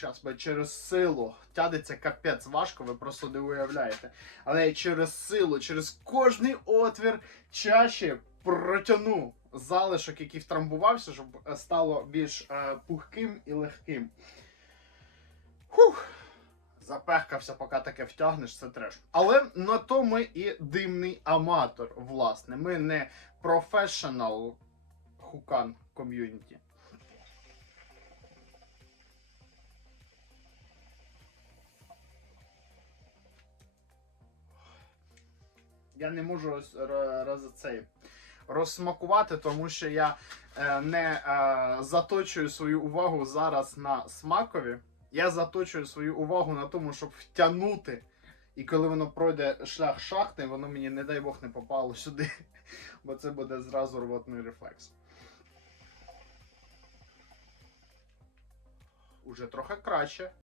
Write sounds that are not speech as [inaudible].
Щас би через силу тядеться капець важко, ви просто не уявляєте. Але я через силу, через кожний отвір чаще протягну залишок, який втрамбувався, щоб стало більш е, пухким і легким. Фух. Запехкався, поки таке втягнеш, це треш. Але на то ми і димний аматор, власне. Ми не професіонал хукан ком'юніті. Я не можу роз, ро- роз, цей, розсмакувати, тому що я е, не е, заточую свою увагу зараз на смакові. Я заточую свою увагу на тому, щоб втягнути. І коли воно пройде шлях шахти, воно мені, не дай Бог, не попало сюди. [laughs] Бо це буде зразу рвотний рефлекс. Уже трохи краще.